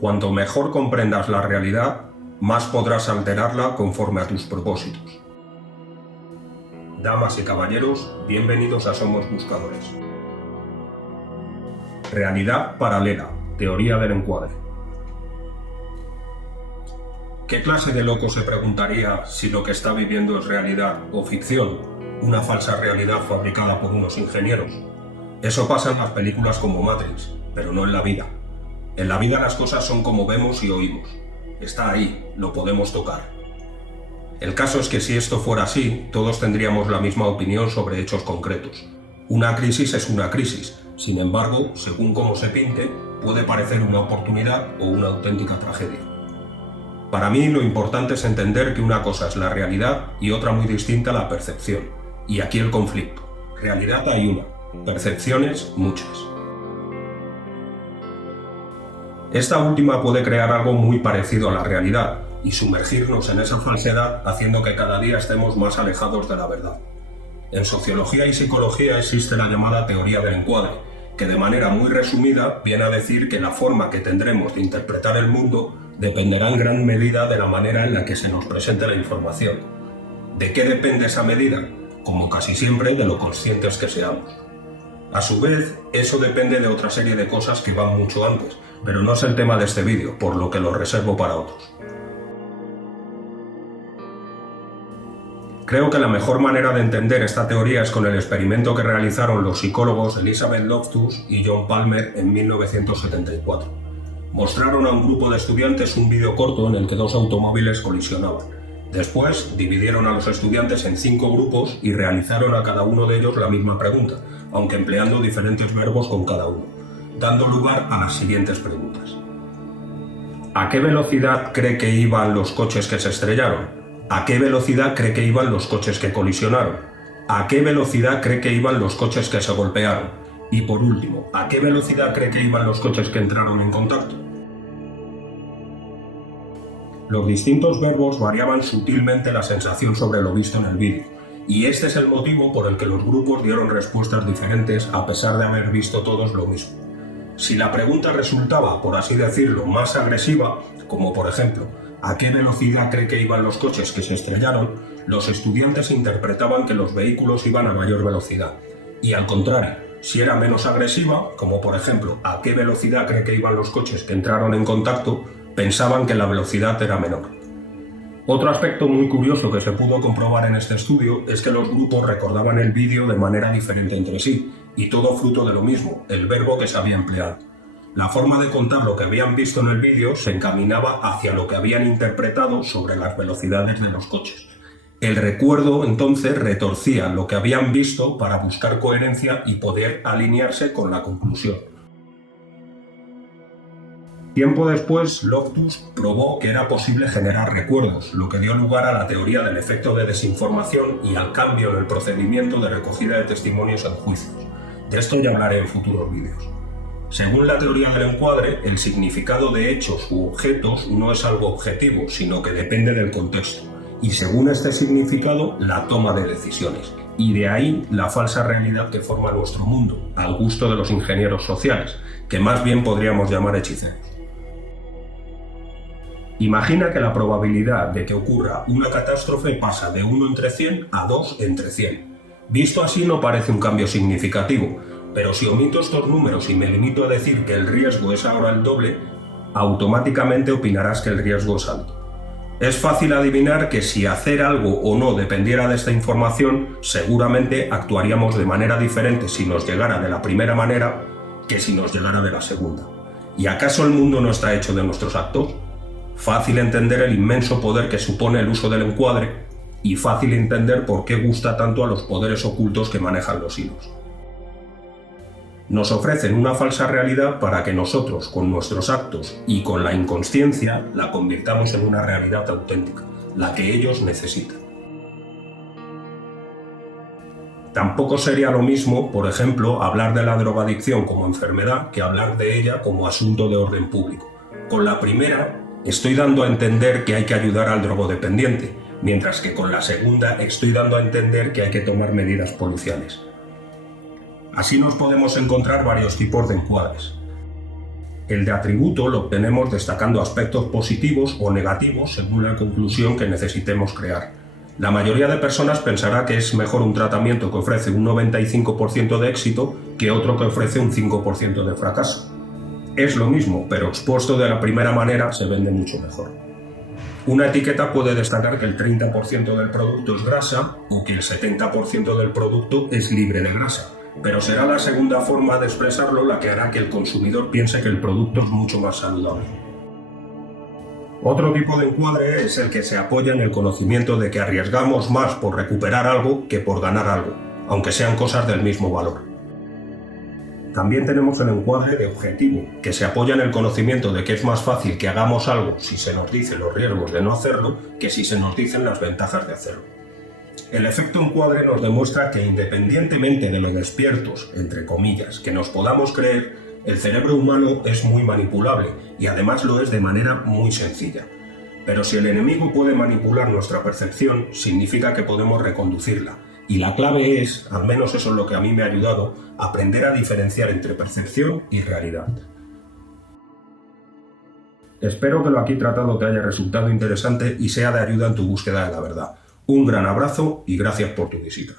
Cuanto mejor comprendas la realidad, más podrás alterarla conforme a tus propósitos. Damas y caballeros, bienvenidos a Somos Buscadores. Realidad paralela, teoría del encuadre. ¿Qué clase de loco se preguntaría si lo que está viviendo es realidad o ficción? Una falsa realidad fabricada por unos ingenieros. Eso pasa en las películas como Matrix, pero no en la vida. En la vida las cosas son como vemos y oímos. Está ahí, lo podemos tocar. El caso es que si esto fuera así, todos tendríamos la misma opinión sobre hechos concretos. Una crisis es una crisis, sin embargo, según cómo se pinte, puede parecer una oportunidad o una auténtica tragedia. Para mí lo importante es entender que una cosa es la realidad y otra muy distinta la percepción. Y aquí el conflicto. Realidad hay una, percepciones muchas. Esta última puede crear algo muy parecido a la realidad y sumergirnos en esa falsedad haciendo que cada día estemos más alejados de la verdad. En sociología y psicología existe la llamada teoría del encuadre, que de manera muy resumida viene a decir que la forma que tendremos de interpretar el mundo dependerá en gran medida de la manera en la que se nos presente la información. ¿De qué depende esa medida? Como casi siempre, de lo conscientes que seamos. A su vez, eso depende de otra serie de cosas que van mucho antes, pero no es el tema de este vídeo, por lo que lo reservo para otros. Creo que la mejor manera de entender esta teoría es con el experimento que realizaron los psicólogos Elizabeth Loftus y John Palmer en 1974. Mostraron a un grupo de estudiantes un vídeo corto en el que dos automóviles colisionaban. Después, dividieron a los estudiantes en 5 grupos y realizaron a cada uno de ellos la misma pregunta, aunque empleando diferentes verbos con cada uno, dando lugar a las siguientes preguntas. ¿A qué velocidad cree que iban los coches que se estrellaron? ¿A qué velocidad cree que iban los coches que colisionaron? ¿A qué velocidad cree que iban los coches que se golpearon? Y por último, ¿a qué velocidad cree que iban los coches que entraron en contacto? Los distintos verbos variaban sutilmente la sensación sobre lo visto en el vídeo, y este es el motivo por el que los grupos dieron respuestas diferentes a pesar de haber visto todos lo mismo. Si la pregunta resultaba, por así decirlo, más agresiva, como por ejemplo, ¿a qué velocidad cree que iban los coches que se estrellaron?, los estudiantes interpretaban que los vehículos iban a mayor velocidad. Y al contrario, si era menos agresiva, como por ejemplo, ¿a qué velocidad cree que iban los coches que entraron en contacto?, pensaban que la velocidad era menor. Otro aspecto muy curioso que se pudo comprobar en este estudio es que los grupos recordaban el vídeo de manera diferente entre sí, y todo fruto de lo mismo, el verbo que se había empleado. La forma de contar lo que habían visto en el vídeo se encaminaba hacia lo que habían interpretado sobre las velocidades de los coches. El recuerdo, entonces, retorcía lo que habían visto para buscar coherencia y poder alinearse con la conclusión. Tiempo después, Loftus probó que era posible generar recuerdos, lo que dio lugar a la teoría del efecto de desinformación y al cambio en el procedimiento de recogida de testimonios en juicios. De esto ya hablaré en futuros vídeos. Según la teoría del encuadre, el significado de hechos u objetos no es algo objetivo, sino que depende del contexto, y según este significado, la toma de decisiones. Y de ahí la falsa realidad que forma nuestro mundo, al gusto de los ingenieros sociales, que más bien podríamos llamar hechiceros. Imagina que la probabilidad de que ocurra una catástrofe pasa de 1 entre 100 a 2 entre 100. Visto así no parece un cambio significativo, pero si omito estos números y me limito a decir que el riesgo es ahora el doble, automáticamente opinarás que el riesgo es alto. Es fácil adivinar que si hacer algo o no dependiera de esta información, seguramente actuaríamos de manera diferente si nos llegara de la primera manera que si nos llegara de la segunda. ¿Y acaso el mundo no está hecho de nuestros actos? Fácil entender el inmenso poder que supone el uso del encuadre y fácil entender por qué gusta tanto a los poderes ocultos que manejan los hilos. Nos ofrecen una falsa realidad para que nosotros, con nuestros actos y con la inconsciencia, la convirtamos en una realidad auténtica, la que ellos necesitan. Tampoco sería lo mismo, por ejemplo, hablar de la drogadicción como enfermedad que hablar de ella como asunto de orden público. Con la primera, estoy dando a entender que hay que ayudar al drogodependiente, mientras que con la segunda estoy dando a entender que hay que tomar medidas policiales. Así nos podemos encontrar varios tipos de encuadres. El de atributo lo obtenemos destacando aspectos positivos o negativos según la conclusión que necesitemos crear. La mayoría de personas pensará que es mejor un tratamiento que ofrece un 95% de éxito que otro que ofrece un 5% de fracaso. Es lo mismo, pero expuesto de la primera manera se vende mucho mejor. Una etiqueta puede destacar que el 30% del producto es grasa o que el 70% del producto es libre de grasa, pero será la segunda forma de expresarlo la que hará que el consumidor piense que el producto es mucho más saludable. Otro tipo de encuadre es el que se apoya en el conocimiento de que arriesgamos más por recuperar algo que por ganar algo, aunque sean cosas del mismo valor. También tenemos el encuadre de objetivo, que se apoya en el conocimiento de que es más fácil que hagamos algo si se nos dice los riesgos de no hacerlo que si se nos dicen las ventajas de hacerlo. El efecto encuadre nos demuestra que independientemente de lo despiertos, entre comillas, que nos podamos creer, el cerebro humano es muy manipulable y además lo es de manera muy sencilla. Pero si el enemigo puede manipular nuestra percepción, significa que podemos reconducirla. Y la clave es, al menos eso es lo que a mí me ha ayudado, aprender a diferenciar entre percepción y realidad. Espero que lo aquí tratado te haya resultado interesante y sea de ayuda en tu búsqueda de la verdad. Un gran abrazo y gracias por tu visita.